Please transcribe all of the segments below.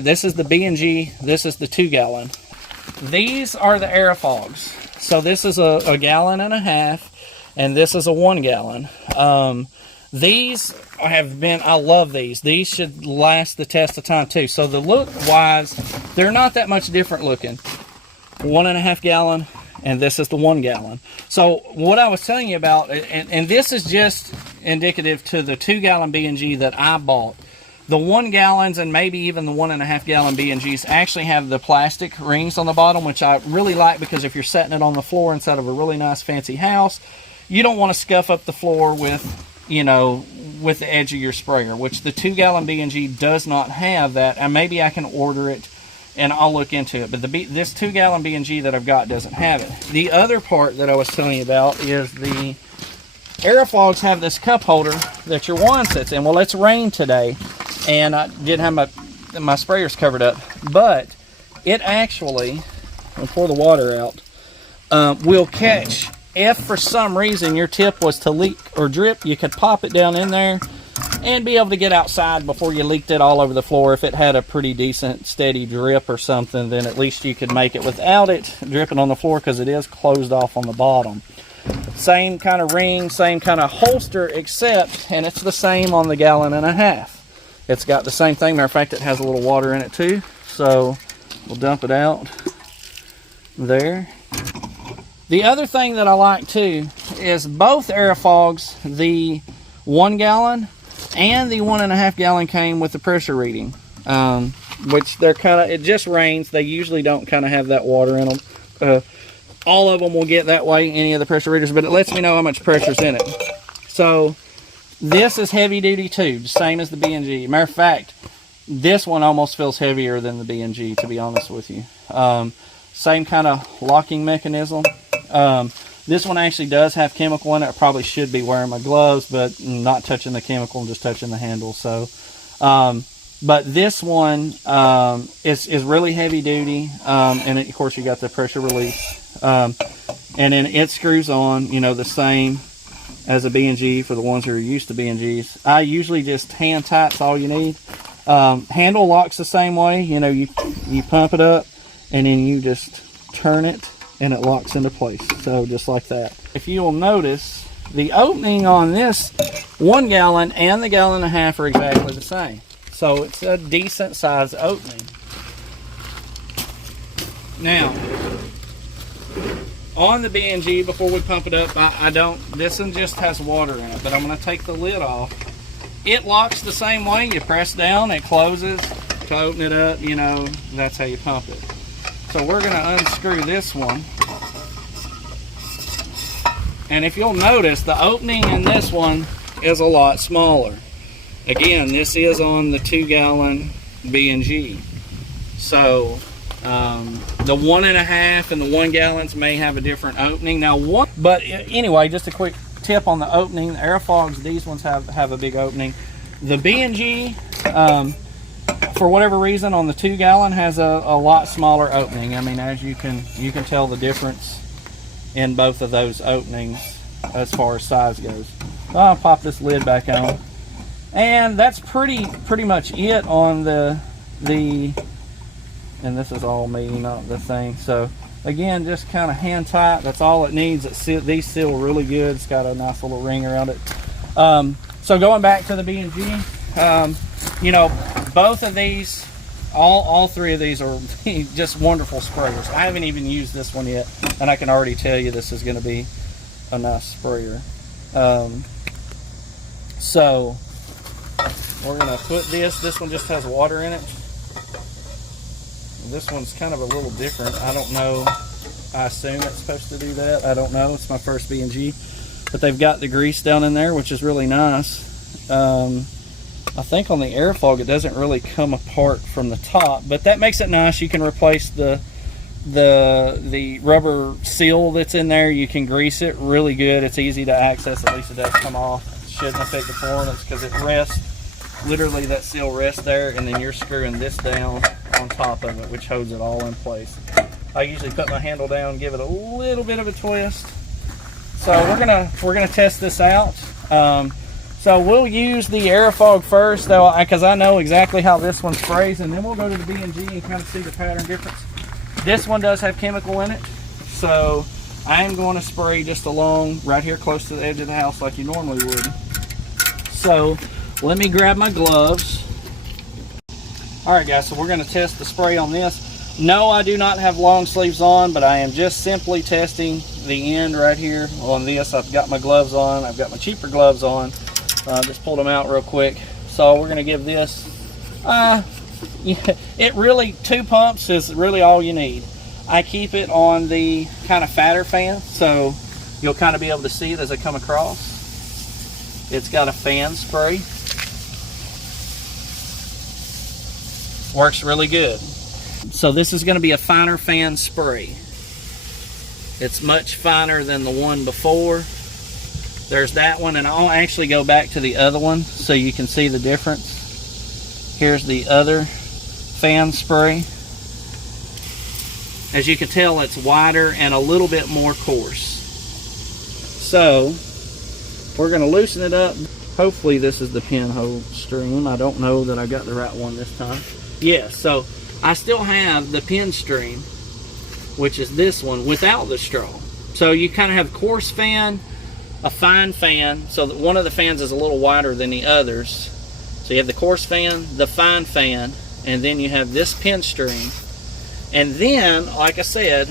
This is the B&G, this is the 2 gallon. These are the AIROFOGs. So this is a gallon and a half, and this is a 1 gallon. These have been, I love these. These should last the test of time too. So the look wise, they're not that much different looking. 1.5 gallon, and this is the 1 gallon. So what I was telling you about, and this is just indicative to the 2 gallon B&G that I bought. The 1 gallons and maybe even the 1.5 gallon B&Gs actually have the plastic rings on the bottom, which I really like, because if you're setting it on the floor inside of a really nice fancy house, you don't want to scuff up the floor with, you know, with the edge of your sprayer, which the 2 gallon B&G does not have that. And maybe I can order it and I'll look into it. But this 2 gallon B&G that I've got doesn't have it. The other part that I was telling you about is the AIROFOGs have this cup holder that your wand sits in. Well, it's rained today, and I did have my sprayers covered up, but it actually, I'll pour the water out, will catch. If for some reason your tip was to leak or drip, you could pop it down in there and be able to get outside before you leaked it all over the floor. If it had a pretty decent steady drip or something, then at least you could make it without it dripping on the floor, because it is closed off on the bottom. Same kind of ring, same kind of holster, except, and it's the same on the 1.5 gallon. It's got the same thing. Matter of fact, it has a little water in it too. So we'll dump it out there. The other thing that I like too is both AIROFOGs, the 1 gallon and the 1.5 gallon, came with the pressure reading, which they're kind of, it just rains. They usually don't kind of have that water in them. All of them will get that way, any of the pressure readers, but it lets me know how much pressure's in it. So this is heavy duty tubes, same as the B&G. Matter of fact, this one almost feels heavier than the B&G, to be honest with you. Same kind of locking mechanism. This one actually does have chemical in it. I probably should be wearing my gloves, but not touching the chemical, just touching the handle. So, but this one is really heavy duty, and of course you got the pressure release. And then it screws on, you know, the same as a B&G for the ones who are used to B&Gs. I usually just hand tight's all you need. Handle locks the same way. You know, you pump it up and then you just turn it and it locks into place. So just like that. If you will notice, the opening on this 1 gallon and the 1.5 gallon are exactly the same. So it's a decent size opening. Now, on the B&G, before we pump it up, this one just has water in it, but I'm going to take the lid off. It locks the same way. You press down, it closes. To open it up, you know, that's how you pump it. So we're going to unscrew this one. And if you'll notice, the opening in this one is a lot smaller. Again, this is on the 2 gallon B&G. So the 1.5 and the 1 gallons may have a different opening. Now, but anyway, just a quick tip on the opening. The AIROFOGs, these ones have a big opening. The B&G, for whatever reason, on the 2 gallon has a lot smaller opening. I mean, as you can tell the difference in both of those openings as far as size goes. So I'll pop this lid back on, and that's pretty much it on the. And this is all me, not the thing. So again, just kind of hand tight. That's all it needs. These seal really good. It's got a nice little ring around it. So going back to the B&G, you know, both of these, all three of these are just wonderful sprayers. I haven't even used this one yet, and I can already tell you this is going to be a nice sprayer. So we're going to put this one just has water in it. This one's kind of a little different. I don't know. I assume it's supposed to do that. I don't know. It's my first B&G. But they've got the grease down in there, which is really nice. I think on the AIROFOG it doesn't really come apart from the top, but that makes it nice. You can replace the rubber seal that's in there. You can grease it really good. It's easy to access. At least it does come off. It shouldn't affect the performance because it rests. Literally, that seal rests there, and then you're screwing this down on top of it, which holds it all in place. I usually put my handle down, give it a little bit of a twist. So we're gonna test this out. So we'll use the AIROFOG first, though, because I know exactly how this one sprays, and then we'll go to the B&G and kind of see the pattern difference. This one does have chemical in it, so I am going to spray just along right here close to the edge of the house like you normally would. So let me grab my gloves. All right, guys, so we're going to test the spray on this. No, I do not have long sleeves on, but I am just simply testing the end right here on this. I've got my gloves on. I've got my cheaper gloves on. Just pulled them out real quick. So we're going to give this, it really, 2 pumps is really all you need. I keep it on the kind of fatter fan, so you'll kind of be able to see it as I come across. It's got a fan spray. Works really good. So this is going to be a finer fan spray. It's much finer than the one before. There's that one, and I'll actually go back to the other one so you can see the difference. Here's the other fan spray. As you can tell, it's wider and a little bit more coarse. So we're going to loosen it up. Hopefully this is the pinhole stream. I don't know that I got the right one this time. Yes, so I still have the pin stream, which is this one without the straw. So you kind of have coarse fan, a fine fan, so that one of the fans is a little wider than the others. So you have the coarse fan, the fine fan, and then you have this pin stream. And then, like I said,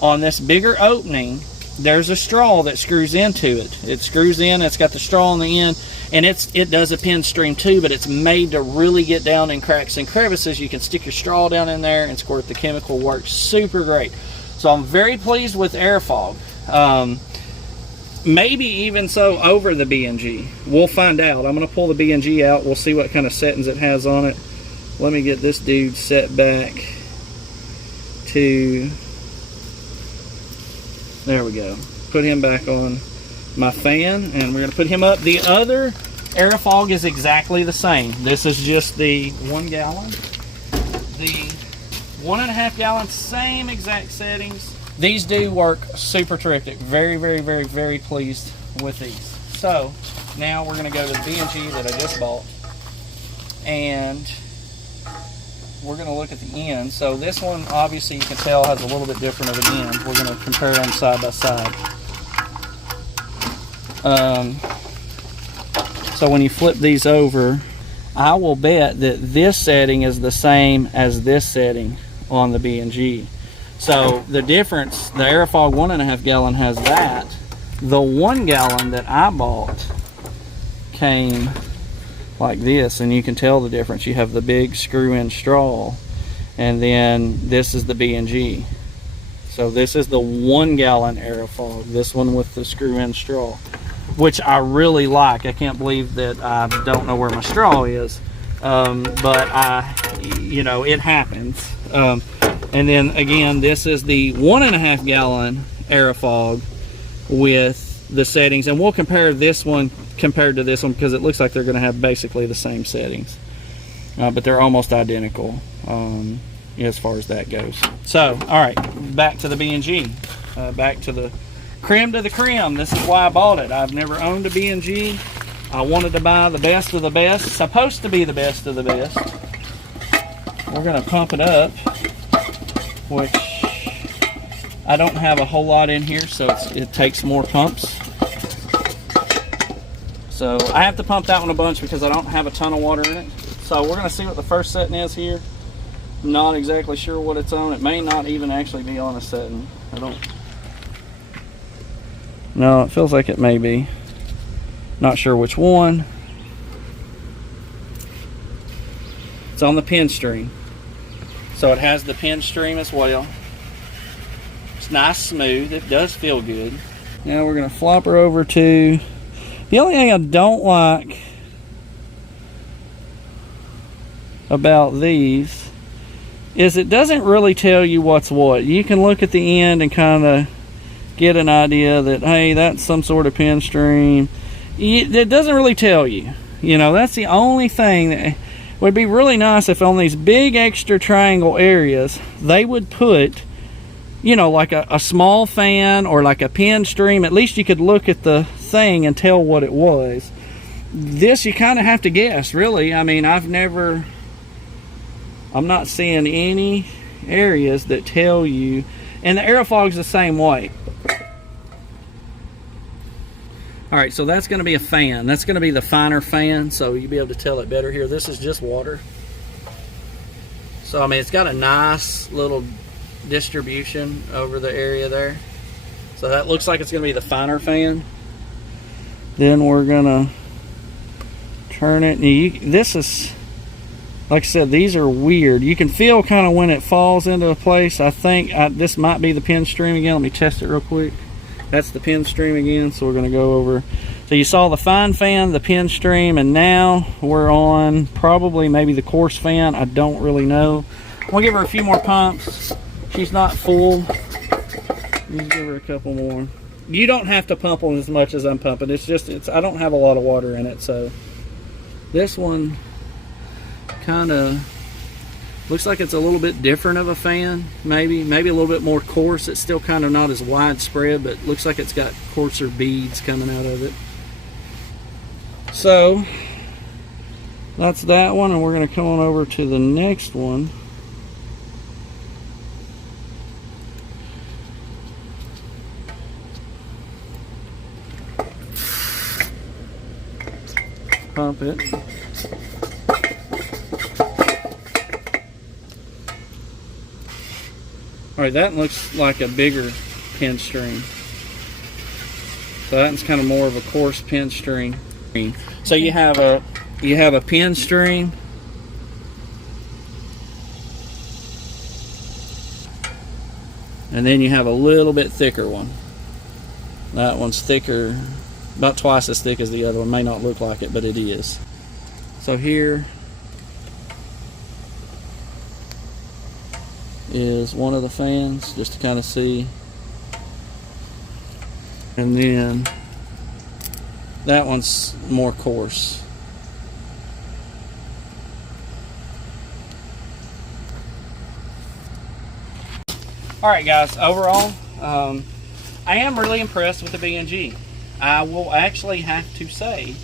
on this bigger opening, there's a straw that screws into it. It screws in, it's got the straw on the end, and it does a pin stream too, but it's made to really get down in cracks and crevices. You can stick your straw down in there and squirt the chemical. Works super great. So I'm very pleased with AIROFOG. Maybe even so over the B&G. We'll find out. I'm going to pull the B&G out. We'll see what kind of settings it has on it. Let me get this dude set back to... There we go. Put him back on my fan, and we're going to put him up. The other AIROFOG is exactly the same. This is just the 1 gallon. The 1.5 gallon, same exact settings. These do work super terrific. Very, very, very, very pleased with these. So now we're going to go to the B&G that I just bought, and we're going to look at the end. So this one, obviously, you can tell has a little bit different of an end. We're going to compare them side by side. So when you flip these over, I will bet that this setting is the same as this setting on the B&G. So the difference, the AIROFOG 1.5 gallon has that. The 1 gallon that I bought came like this, and you can tell the difference. You have the big screw-in straw, and then this is the B&G. So this is the 1 gallon AIROFOG, this one with the screw-in straw, which I really like. I can't believe that I don't know where my straw is, but you know, it happens. And then again, this is the 1.5 gallon AIROFOG with the settings, and we'll compare this one compared to this one because it looks like they're going to have basically the same settings, but they're almost identical as far as that goes. So, all right, back to the B&G, back to the creme de the creme. This is why I bought it. I've never owned a B&G. I wanted to buy the best of the best, supposed to be the best of the best. We're going to pump it up, which I don't have a whole lot in here, so it takes more pumps. So I have to pump that one a bunch because I don't have a ton of water in it. So we're going to see what the first setting is here. Not exactly sure what it's on. It may not even actually be on a setting. No, it feels like it may be. Not sure which one. It's on the pin stream. So it has the pin stream as well. It's nice, smooth. It does feel good. Now we're going to flop her over to... The only thing I don't like about these is it doesn't really tell you what's what. You can look at the end and kind of get an idea that, hey, that's some sort of pin stream. It doesn't really tell you. You know, that's the only thing that would be really nice if on these big extra triangle areas, they would put, you know, like a small fan or like a pin stream. At least you could look at the thing and tell what it was. this you kind of have to guess, really. I mean, I'm not seeing any areas that tell you, and the AIROFOG's the same way. All right, so that's going to be a fan. That's going to be the finer fan, so you'll be able to tell it better here. This is just water. So, I mean, it's got a nice little distribution over the area there. So that looks like it's going to be the finer fan. Then we're going to turn it. This is, like I said, these are weird. You can feel kind of when it falls into place. I think this might be the pin stream again. Let me test it real quick. That's the pin stream again, so we're going to go over. So you saw the fine fan, the pin stream, and now we're on probably maybe the coarse fan. I don't really know. We'll give her a few more pumps. She's not full. Let's give her a couple more. You don't have to pump them as much as I'm pumping. I don't have a lot of water in it, so this one kind of looks like it's a little bit different of a fan. Maybe a little bit more coarse. It's still kind of not as widespread, but looks like it's got coarser beads coming out of it. So that's that one, and we're going to come on over to the next one. Pump it. All right, that looks like a bigger pin string. So that's kind of more of a coarse pin string. So you have a pin string, and then you have a little bit thicker one. That one's thicker, about twice as thick as the other one. May not look like it, but it is. So here is one of the fans, just to kind of see. And then that one's more coarse. Alright guys, overall, I am really impressed with the B&G. I will actually have to say,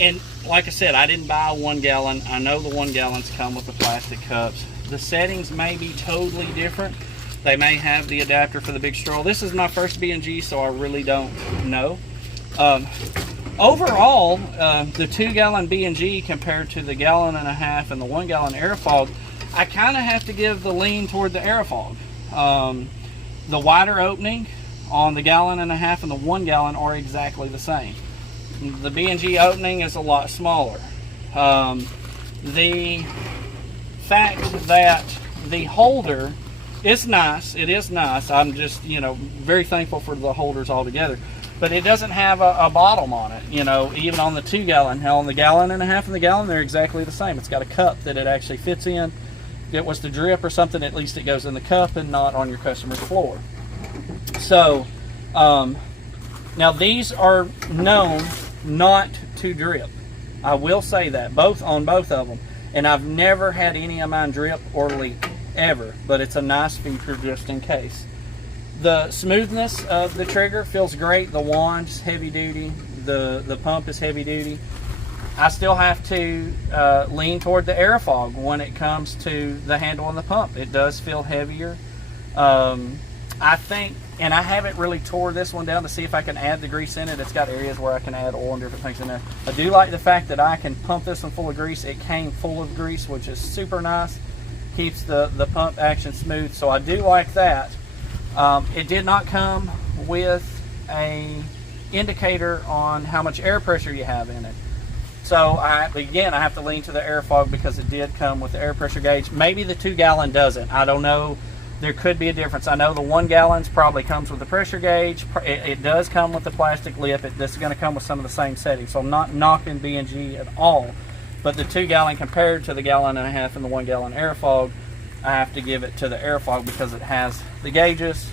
and like I said, I didn't buy a 1 gallon. I know the 1 gallons come with the plastic cups. The settings may be totally different. They may have the adapter for the big straw. This is my first B&G, so I really don't know. Overall, the 2 gallon B&G compared to the 1.5 gallon and the 1 gallon AIROFOG, I kind of have to give the lean toward the AIROFOG. The wider opening on the 1.5 gallon and the 1 gallon are exactly the same. The B&G opening is a lot smaller. The fact that the holder is nice, it is nice. I'm just, very thankful for the holders altogether. But it doesn't have a bottom on it, even on the 2 gallon. Now on the 1.5 gallon and the gallon, they're exactly the same. It's got a cup that it actually fits in. If it was to drip or something, at least it goes in the cup and not on your customer's floor. So, now these are known not to drip. I will say that, on both of them. And I've never had any of mine drip or leak, ever. But it's a nice feature just in case. The smoothness of the trigger feels great. The wand's heavy duty. The pump is heavy duty. I still have to lean toward the AIROFOG when it comes to the handle on the pump. It does feel heavier. I think, and I haven't really tore this one down to see if I can add the grease in it. It's got areas where I can add oil and different things in there. I do like the fact that I can pump this one full of grease. It came full of grease, which is super nice. Keeps the pump action smooth, so I do like that. It did not come with a indicator on how much air pressure you have in it. So again, I have to lean to the AIROFOG because it did come with the air pressure gauge. Maybe the 2 gallon doesn't. I don't know. There could be a difference. I know the 1 gallons probably comes with the pressure gauge. It does come with the plastic lip. This is going to come with some of the same settings. So I'm not knocking B&G at all. But the 2 gallon compared to the 1.5 gallon and the 1 gallon AIROFOG, I have to give it to the AIROFOG because it has the gauges.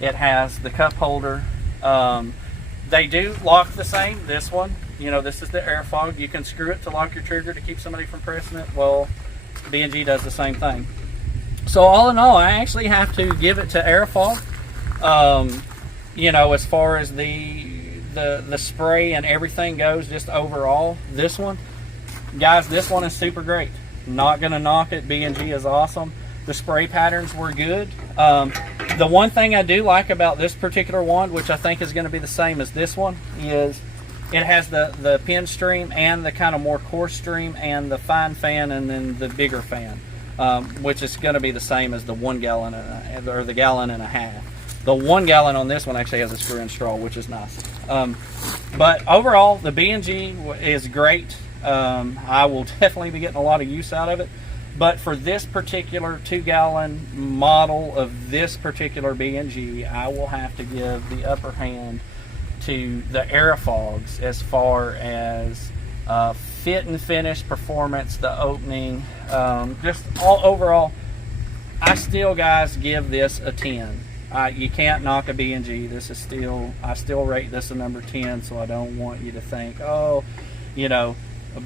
It has the cup holder. They do lock the same. This one, this is the AIROFOG. You can screw it to lock your trigger to keep somebody from pressing it. Well, B&G does the same thing. So all in all, I actually have to give it to AIROFOG. As far as the the spray and everything goes, just overall, this one, guys, this one is super great. Not gonna knock it. B&G is awesome. The spray patterns were good. The one thing I do like about this particular wand, which I think is going to be the same as this one, is it has the pin stream and the kind of more coarse stream and the fine fan and then the bigger fan, which is going to be the same as the 1 gallon or the gallon and a half. The 1 gallon on this one actually has a screw-in straw, which is nice. But overall, the B&G is great. I will definitely be getting a lot of use out of it. But for this particular 2-gallon model of this particular B&G, I will have to give the upper hand to the AIROFOGs as far as fit and finish, performance, the opening, just all overall. I still, guys, give this a 10. You can't knock a B&G. This is still, I still rate this a number 10, so I don't want you to think, oh, you know.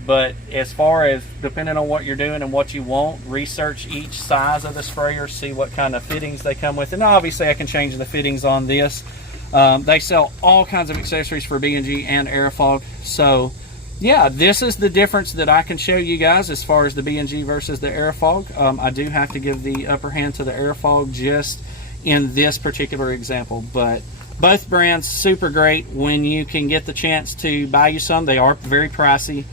But as far as depending on what you're doing and what you want, research each size of the sprayer, see what kind of fittings they come with. And obviously I can change the fittings on this. They sell all kinds of accessories for B&G and Aerofog. So yeah, this is the difference that I can show you guys as far as the B&G versus the Aerofog. I do have to give the upper hand to the Aerofog just in this particular example, but both brands super great. When you can get the chance to buy you some, they are very pricey.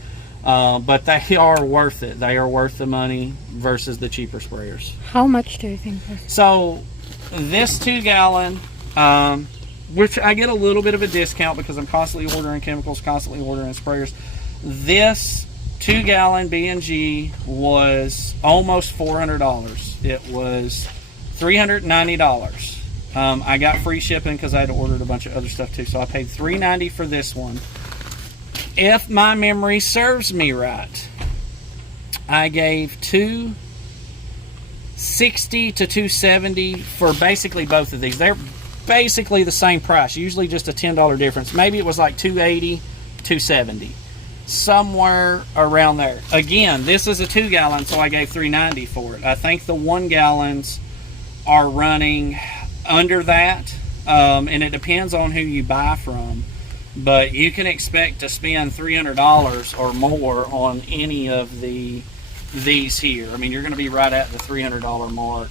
But they are worth it. They are worth the money versus the cheaper sprayers. How much do you think? So this 2-gallon, which I get a little bit of a discount because I'm constantly ordering chemicals, constantly ordering sprayers. This 2-gallon B&G was almost $400. It was $390. I got free shipping because I had ordered a bunch of other stuff too. So I paid $390 for this one. If my memory serves me right, I gave $260 to $270 for basically both of these. They're basically the same price, usually just a $10 difference. Maybe it was like $280, $270, somewhere around there. Again, this is a 2-gallon, so I gave $390 for it. I think the 1 gallons are running under that, and it depends on who you buy from. But you can expect to spend $300 or more on any of these here. I mean, you're going to be right at the $300 mark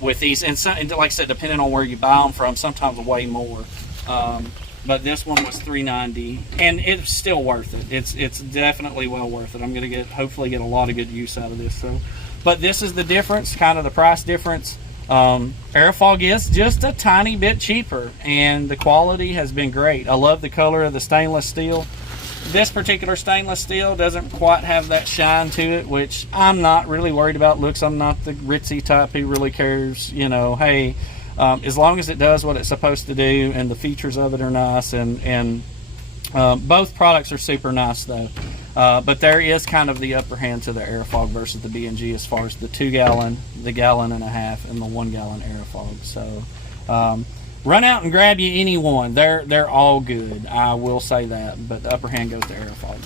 with these. And like I said, depending on where you buy them from, sometimes way more. But this one was $390, and it's still worth it. It's definitely well worth it. I'm going to hopefully get a lot of good use out of this. So, but this is the difference, kind of the price difference. Aerofog is just a tiny bit cheaper, and the quality has been great. I love the color of the stainless steel. This particular stainless steel doesn't quite have that shine to it, which I'm not really worried about looks. I'm not the ritzy type who really cares, you know, hey, as long as it does what it's supposed to do and the features of it are nice, and both products are super nice though. But there is kind of the upper hand to the Aerofog versus the B&G as far as the 2-gallon, the gallon and a half, and the 1-gallon Aerofog. So run out and grab you any one. They're all good. I will say that, but the upper hand goes to Aerofog.